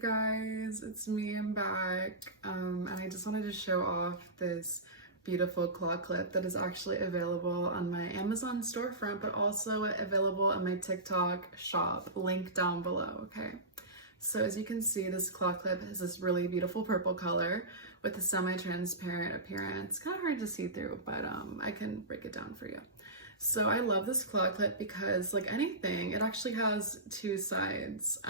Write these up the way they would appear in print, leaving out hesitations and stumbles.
Hey guys, it's me. I'm back, and I just wanted to show off this beautiful claw clip that is actually available on my Amazon storefront, but also available on my TikTok shop, link down below. Okay, so as you can see, this claw clip has this really beautiful purple color with a semi-transparent appearance. Kind of hard to see through, but I can break it down for you. So I love this claw clip because, like anything, it actually has two sides.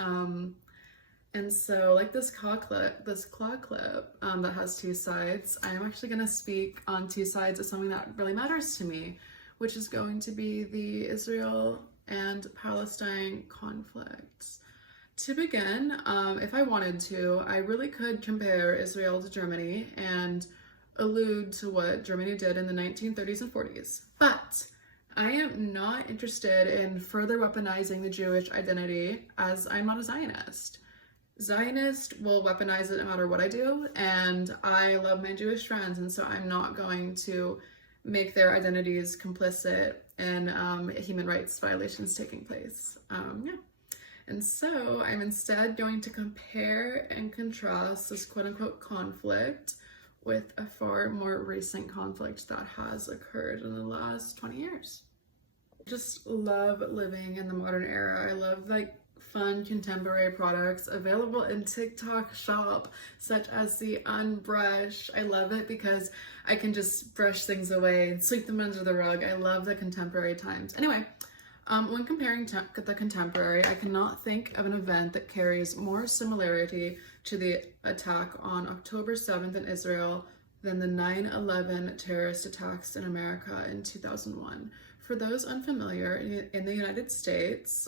And so like this claw clip that has two sides, I am actually going to speak on two sides of something that really matters to me, which is going to be the Israel and Palestine conflict. To begin, if I wanted to, I really could compare Israel to Germany and allude to what Germany did in the 1930s and 40s. But I am not interested in further weaponizing the Jewish identity, as I'm not a Zionist. Zionists will weaponize it no matter what I do, and I love my Jewish friends, and so I'm not going to make their identities complicit in human rights violations taking place. And so I'm instead going to compare and contrast this quote-unquote conflict with a far more recent conflict that has occurred in the last 20 years. I just love living in the modern era. I love fun contemporary products available in TikTok shop, such as the Unbrush. I love it because I can just brush things away and sweep them under the rug. I love the contemporary times. Anyway, when comparing the contemporary, I cannot think of an event that carries more similarity to the attack on October 7th in Israel than the 9/11 terrorist attacks in America in 2001. For those unfamiliar, in the United States,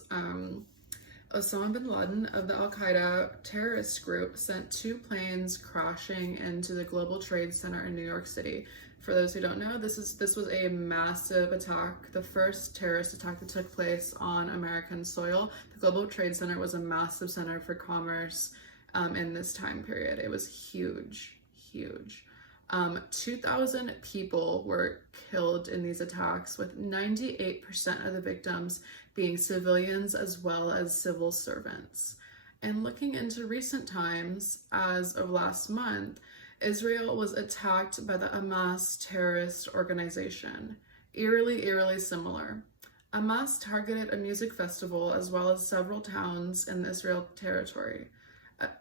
Osama bin Laden of the Al-Qaeda terrorist group sent two planes crashing into the Global Trade Center in New York City. For those who don't know, this was a massive attack, the first terrorist attack that took place on American soil. The Global Trade Center was a massive center for commerce in this time period. It was huge, huge. 2,000 people were killed in these attacks, with 98% of the victims being civilians as well as civil servants. And looking into recent times, as of last month, Israel was attacked by the Hamas terrorist organization. Eerily similar. Hamas targeted a music festival as well as several towns in the Israel territory.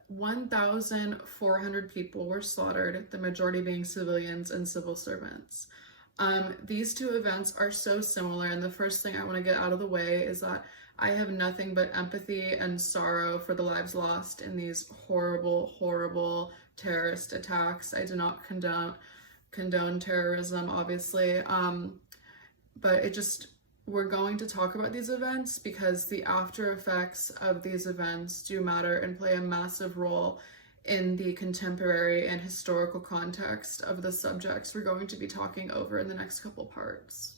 1,400 people were slaughtered, the majority being civilians and civil servants. These two events are so similar, and the first thing I want to get out of the way is that I have nothing but empathy and sorrow for the lives lost in these horrible terrorist attacks. I do not condone terrorism, obviously, but we're going to talk about these events because the after effects of these events do matter and play a massive role in the contemporary and historical context of the subjects we're going to be talking over in the next couple parts.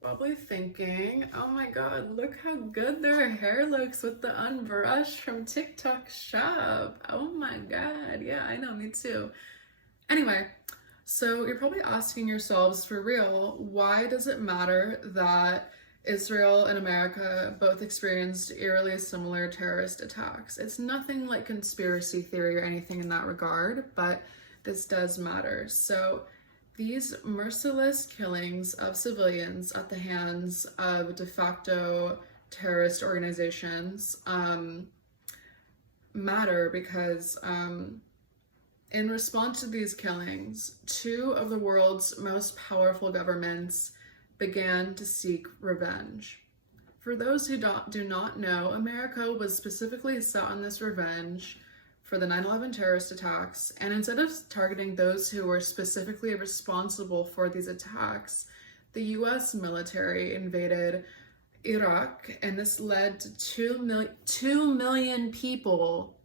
Probably thinking, oh my god, look how good their hair looks with the Unbrush from TikTok shop. Oh my god, yeah, I know, me too. Anyway, so you're probably asking yourselves, for real, why does it matter that Israel and America both experienced eerily similar terrorist attacks? It's nothing like conspiracy theory or anything in that regard, but this does matter. So these merciless killings of civilians at the hands of de facto terrorist organizations matter because in response to these killings, two of the world's most powerful governments began to seek revenge. For those who do not know, America was specifically set on this revenge for the 9/11 terrorist attacks, and instead of targeting those who were specifically responsible for these attacks, the US military invaded Iraq, and this led to 2 million people,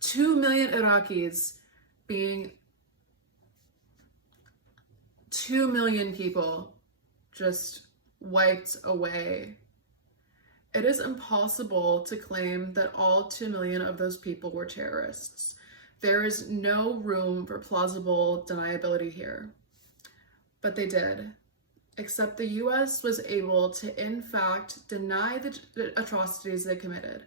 2 million Iraqis being 2 million people just wiped away. It is impossible to claim that all 2 million of those people were terrorists. There is no room for plausible deniability here. But they did. Except the US was able to, in fact, deny the atrocities they committed.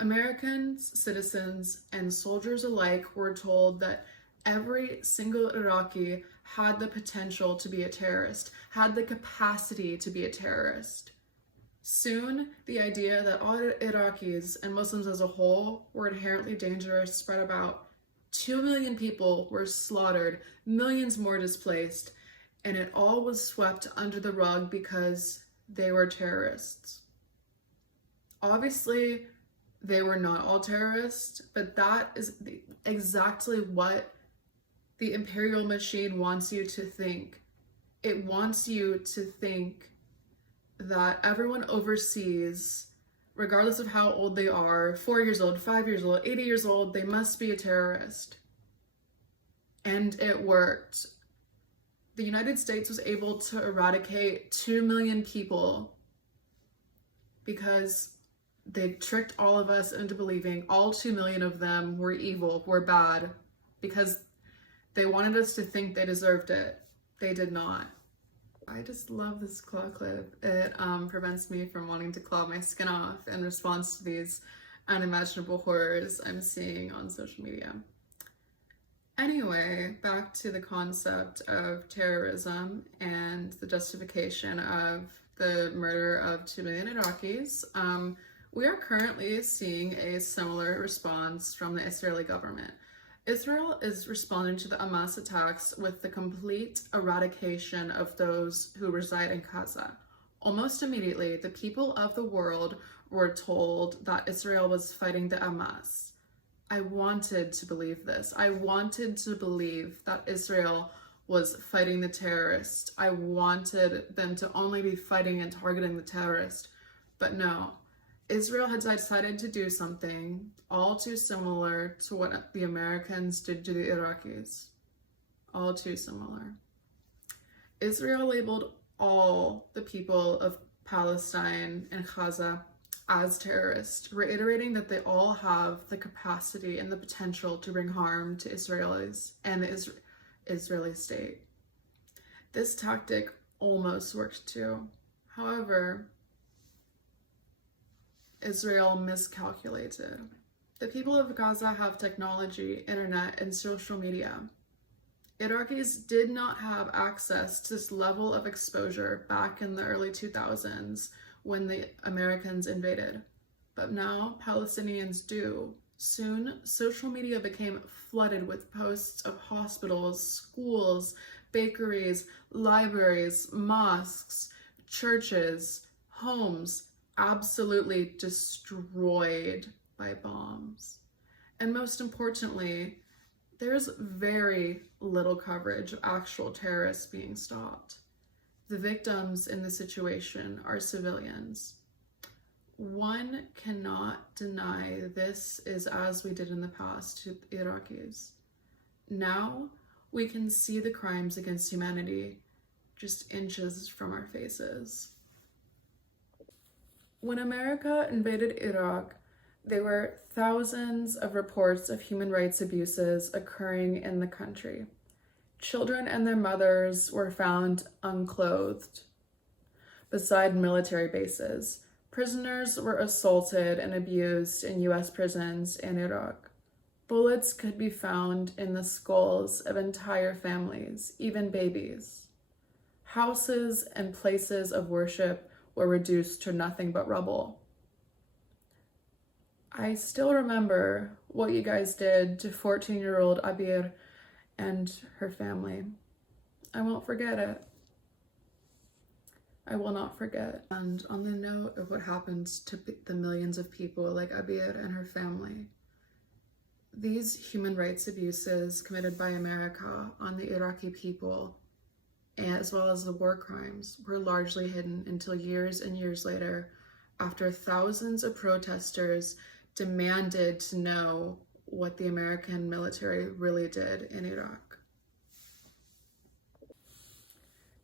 Americans, citizens, and soldiers alike were told that every single Iraqi had the potential to be a terrorist, had the capacity to be a terrorist. Soon, the idea that all Iraqis and Muslims as a whole were inherently dangerous spread about. 2 million people were slaughtered, millions more displaced, and it all was swept under the rug because they were terrorists. Obviously, they were not all terrorists, but that is exactly what the imperial machine wants you to think. It wants you to think that everyone overseas, regardless of how old they are, 4 years old, 5 years old, 80 years old, they must be a terrorist. And it worked. The United States was able to eradicate 2 million people because they tricked all of us into believing all 2 million of them were evil, were bad, because they wanted us to think they deserved it. They did not. I just love this claw clip. It prevents me from wanting to claw my skin off in response to these unimaginable horrors I'm seeing on social media. Anyway, back to the concept of terrorism and the justification of the murder of 2 million Iraqis. We are currently seeing a similar response from the Israeli government. Israel is responding to the Hamas attacks with the complete eradication of those who reside in Gaza. Almost immediately, the people of the world were told that Israel was fighting the Hamas. I wanted to believe this. I wanted to believe that Israel was fighting the terrorist. I wanted them to only be fighting and targeting the terrorist. But no, Israel had decided to do something all too similar to what the Americans did to the Iraqis. All too similar. Israel labeled all the people of Palestine and Gaza as terrorists, reiterating that they all have the capacity and the potential to bring harm to Israelis and the Israeli state. This tactic almost worked too. However, Israel miscalculated. The people of Gaza have technology, internet, and social media. Iraqis did not have access to this level of exposure back in the early 2000s when the Americans invaded. But now Palestinians do. Soon, social media became flooded with posts of hospitals, schools, bakeries, libraries, mosques, churches, homes, absolutely destroyed by bombs. And most importantly, there's very little coverage of actual terrorists being stopped. The victims in the situation are civilians. One cannot deny this is as we did in the past to Iraqis. Now we can see the crimes against humanity just inches from our faces. When America invaded Iraq, there were thousands of reports of human rights abuses occurring in the country. Children and their mothers were found unclothed beside military bases. Prisoners were assaulted and abused in U.S. prisons in Iraq. Bullets could be found in the skulls of entire families, even babies. Houses and places of worship were reduced to nothing but rubble. I still remember what you guys did to 14-year-old Abir and her family. I won't forget it. I will not forget. And on the note of what happened to the millions of people like Abir and her family, these human rights abuses committed by America on the Iraqi people, as well as the war crimes, were largely hidden until years and years later, after thousands of protesters demanded to know what the American military really did in Iraq.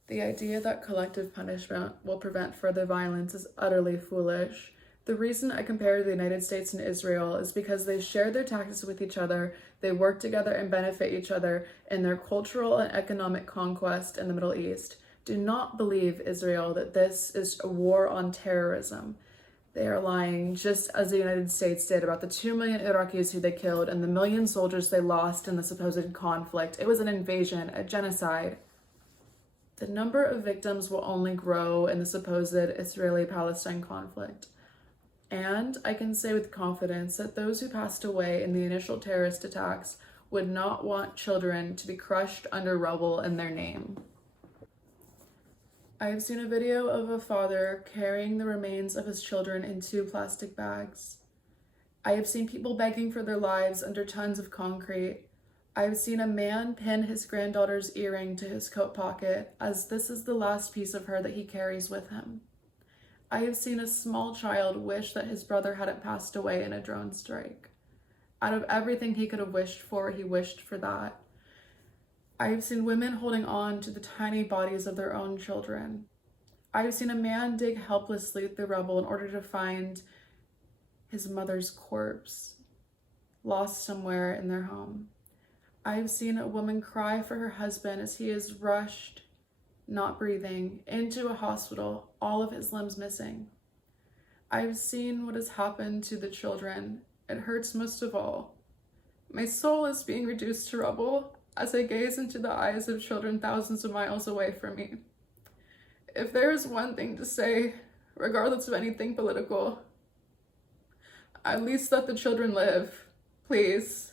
The idea that collective punishment will prevent further violence is utterly foolish. The reason I compare the United States and Israel is because they share their tactics with each other, they work together and benefit each other in their cultural and economic conquest in the Middle East. Do not believe, Israel, that this is a war on terrorism. They are lying, just as the United States did about the 2 million Iraqis who they killed and the million soldiers they lost in the supposed conflict. It was an invasion, a genocide. The number of victims will only grow in the supposed Israeli Palestine conflict. And I can say with confidence that those who passed away in the initial terrorist attacks would not want children to be crushed under rubble in their name. I have seen a video of a father carrying the remains of his children in 2 plastic bags. I have seen people begging for their lives under tons of concrete. I have seen a man pin his granddaughter's earring to his coat pocket, as this is the last piece of her that he carries with him. I have seen a small child wish that his brother hadn't passed away in a drone strike. Out of everything he could have wished for, he wished for that. I have seen women holding on to the tiny bodies of their own children. I have seen a man dig helplessly through rubble in order to find his mother's corpse, lost somewhere in their home. I have seen a woman cry for her husband as he is rushed, not breathing, into a hospital, all of his limbs missing. I have seen what has happened to the children. It hurts most of all. My soul is being reduced to rubble as I gaze into the eyes of children thousands of miles away from me. If there is one thing to say, regardless of anything political, at least let the children live, please.